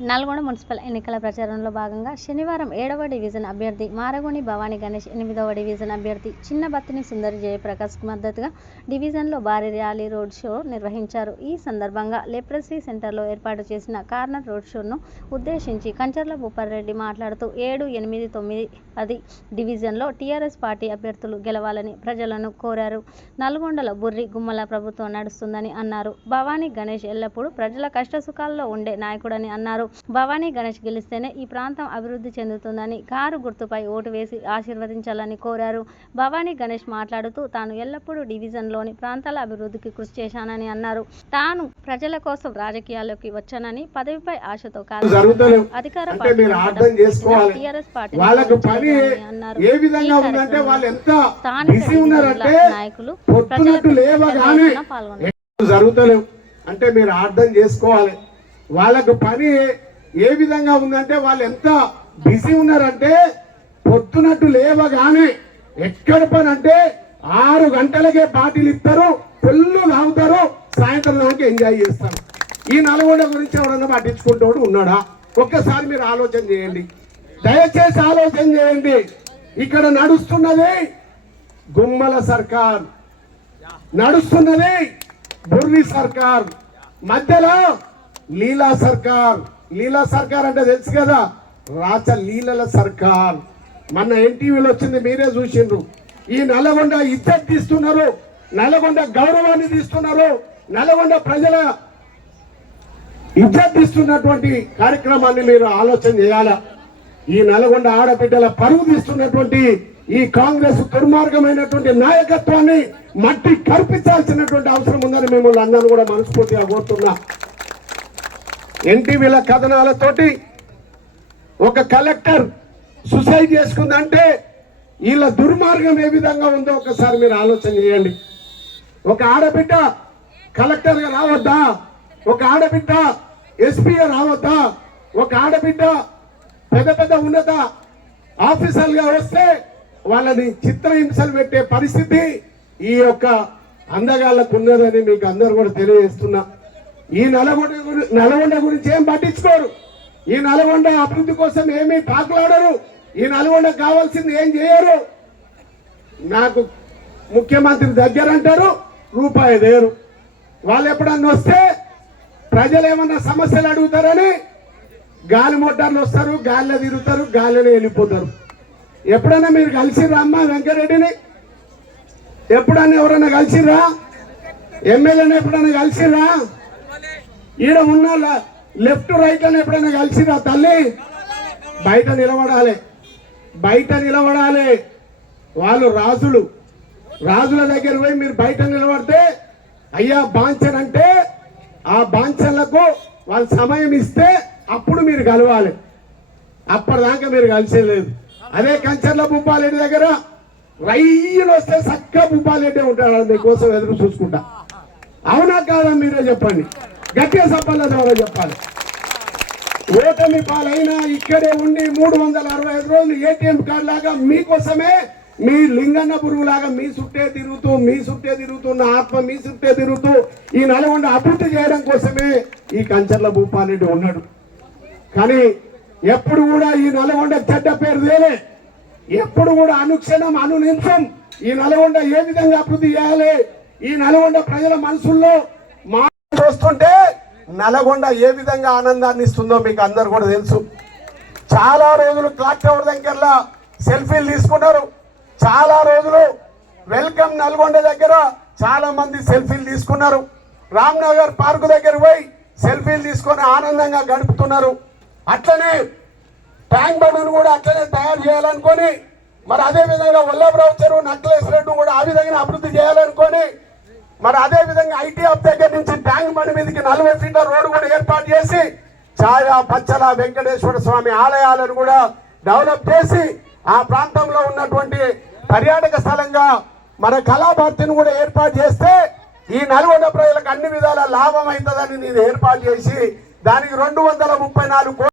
Nalgonda municipal ఎన్నికల ప్రచారంలో భాగంగా శనివారం ఏడవ డివిజన్ అభ్యర్థి మారగోని భవానీ గణేష్ ఎనిమిదవ డివిజన్ అభ్యర్థి చిన్నబత్తిని సుందరి జయప్రకాష్కు మద్దతుగా డివిజన్లో భారీ ర్యాలీ రోడ్ షో నిర్వహించారు. ఈ సందర్భంగా లెప్రసీ సెంటర్లో ఏర్పాటు చేసిన కార్నర్ రోడ్ షోను ఉద్దేశించి కంచర్ల భూపారెడ్డి మాట్లాడుతూ ఏడు ఎనిమిది తొమ్మిది పది డివిజన్లో టీఆర్ఎస్ పార్టీ అభ్యర్థులు గెలవాలని ప్రజలను కోరారు. నల్గొండలో బుర్రి గుమ్మల ప్రభుత్వం నడుస్తుందని అన్నారు. భవానీ గణేష్ ఎల్లప్పుడూ ప్రజల కష్టసుఖాల్లో ఉండే నాయకుడని అన్నారు. భవానీ గణేష్ గెలిస్తేనే ఈ ప్రాంతం అభివృద్ధి చెందుతుందని కారు గుర్తుపై ఓటు వేసి ఆశీర్వదించాలని కోరారు. భవానీ గణేష్ మాట్లాడుతూ తాను ఎల్లప్పుడూ డివిజన్లోని ప్రాంతాల అభివృద్ధికి కృషి చేశానని అన్నారు. తాను ప్రజల కోసం రాజకీయాల్లోకి వచ్చానని పదవిపై ఆశతో కాదు. అధికార. టీఆర్ఎస్ పార్టీ నాయకులు జరుగుతలేవు. అంటే మీరు అర్థం చేసుకోవాలి. వాళ్ళకు పని ఏ విధంగా ఉందంటే వాళ్ళు ఎంత బిజీ ఉన్నారంటే పొద్దునట్టు లేవగానే ఎక్కడ పని అంటే ఆరు గంటలకే బాటిల్ ఇస్తారు ఫుల్లు తాగుతారు సాయంత్రం దాకా ఎంజాయ్ చేస్తారు. ఈ నల్గొండ గురించి ఎవరన్నా పట్టించుకుంటూ ఉన్నాడా? ఒక్కసారి మీరు ఆలోచన చేయండి. దయచేసి ఆలోచన చేయండి. ఇక్కడ నడుస్తున్నది గుమ్మల సర్కార్. నడుస్తున్నది బుర్రి సర్కార్. మధ్యలో లీలా సర్కార్. లీలా సర్కార్ అంటే తెలుసు కదా? రాచ లీలల సర్కార్. మన ఎన్టీవీలో వచ్చింది మీరే చూసిండ్రు. ఈ నల్గొండ ఇద్దరు తీస్తున్నారు నల్గొండ గౌరవాన్ని తీస్తున్నారు నల్గొండ ప్రజల ఇద్దరిస్తున్నటువంటి కార్యక్రమాన్ని మీరు ఆలోచన చేయాలా? ఈ నల్గొండ ఆడబిడ్డల పరువు తీస్తున్నటువంటి ఈ కాంగ్రెస్ దుర్మార్గమైనటువంటి నాయకత్వాన్ని మట్టి కల్పించాల్సినటువంటి అవసరం ఉందని మిమ్మల్ని అందరూ కూడా మనస్ఫూర్తిగా కోరుతున్నా. ఎన్టీవీల కథనాలతోటి ఒక కలెక్టర్ సుసైడ్ చేసుకుందంటే వీళ్ళ దుర్మార్గం ఏ విధంగా ఉందో ఒకసారి మీరు ఆలోచన చేయండి. ఒక ఆడబిడ్డ కలెక్టర్గా రావద్దా? ఒక ఆడబిడ్డ ఎస్పీగా రావద్దా? ఒక ఆడబిడ్డ పెద్ద పెద్ద ఉన్నత ఆఫీసర్గా వస్తే వాళ్ళని చిత్రహింసలు పెట్టే పరిస్థితి ఈ యొక్క అందగాళ్ళకు ఉన్నదని మీకు అందరు కూడా తెలియజేస్తున్నా. ఈ నల్గొండ నల్గొండ గురించి ఏం పట్టించుకోరు. ఈ నల్గొండ అభివృద్ధి కోసం ఏమీ పాకులాడరు. ఈ నల్గొండ కావాల్సింది ఏం చేయరు. నాకు ముఖ్యమంత్రి దగ్గర అంటారు రూపాయి దేరు వాళ్ళు ఎప్పుడన్నా వస్తే ప్రజలు ఏమన్నా సమస్యలు అడుగుతారని గాలి మోటార్లు వస్తారు గాలిలో తిరుగుతారు గాలిలో వెళ్ళిపోతారు. ఎప్పుడైనా మీరు కలిసిరా అమ్మ వెంకరెడ్డిని? ఎప్పుడన్నా ఎవరైనా కలిసిరా ఎమ్మెల్యేని ఎప్పుడన్నా కలిసిరా ఈడ ఉన్న లెఫ్ట్ రైట్ అని ఎప్పుడైనా కలిసిరా తల్లి? బయట నిలబడాలి. బయట నిలబడాలి. వాళ్ళు రాజులు. రాజుల దగ్గర పోయి మీరు బయట నిలబడితే అయ్యా బాంచన్ అంటే ఆ బాంచర్లకు వాళ్ళు సమయం ఇస్తే అప్పుడు మీరు కలవాలి. అప్పటిదాకా మీరు కలిసేలేదు అదే కంచర్ల భూపాలరెడ్డి దగ్గర రైలు వస్తే చక్క భూపాలరెడ్డి ఉంటాడు. మీకోసం ఎదురు చూసుకుంటా. అవునా కాదా మీరే చెప్పండి? గట్టిగా సభల ద్వారా చెప్పాలి. ఓటమి పాలైనా ఇక్కడే ఉండి మూడు వందల అరవై ఐదు రోజులు ఏటీఎం కార్డు లాగా మీకోసమే మీ లింగన్న పురుగులాగా మీ చుట్టే తిరుగుతూ మీ చుట్టే తిరుగుతున్న ఆత్మ మీ చుట్టే తిరుగుతూ ఈ నల్గొండ అభివృద్ధి చేయడం కోసమే ఈ కంచర్ల భూపాలరెడ్డి ఉన్నాడు. కానీ ఎప్పుడు కూడా ఈ నల్గొండ చెడ్డ పేరు తేలే. ఎప్పుడు కూడా అనుక్షణం అనునిమిషం ఈ నల్గొండ ఏ విధంగా అభివృద్ధి చేయాలి? ఈ నల్గొండ ప్రజల మనసుల్లో మా వస్తుంటే నల్గొండ ఏ విధంగా ఆనందాన్ని ఇస్తుందో మీకు అందరు కూడా తెలుసు. చాలా రోజులు క్లాక్ టవర్ దగ్గరలో సెల్ఫీలు తీసుకున్నారు చాలా రోజులు వెల్కమ్ నల్గొండ దగ్గర చాలా మంది సెల్ఫీలు తీసుకున్నారు. రామ్నగర్ పార్కు దగ్గర పోయి సెల్ఫీలు తీసుకొని ఆనందంగా గడుపుతున్నారు. అట్లనే ట్యాంక్ బండ్ను కూడా అట్లనే తయారు చేయాలనుకొని మరి అదే విధంగా వల్లభరావు చెరువు నక్లెస్ రెడ్డి కూడా ఆ విధంగా అభివృద్ధి చేయాలనుకొని మరి అదే విధంగా ఐటీ హబ్ దగ్గర నుంచి ట్యాంక్ బండి మీదకి నలభై ఫీట్ల రోడ్డు కూడా ఏర్పాటు చేసి ఛాయ పచ్చల వెంకటేశ్వర స్వామి ఆలయాలను కూడా డెవలప్ చేసి ఆ ప్రాంతంలో ఉన్నటువంటి పర్యాటక స్థలంగా మన కళాభారతిని కూడా ఏర్పాటు చేస్తే ఈ నల్గొండ ప్రజలకు అన్ని విధాల లాభం అవుతుందని నేను ఏర్పాటు చేసి దానికి రెండు వందల ముప్పై నాలుగు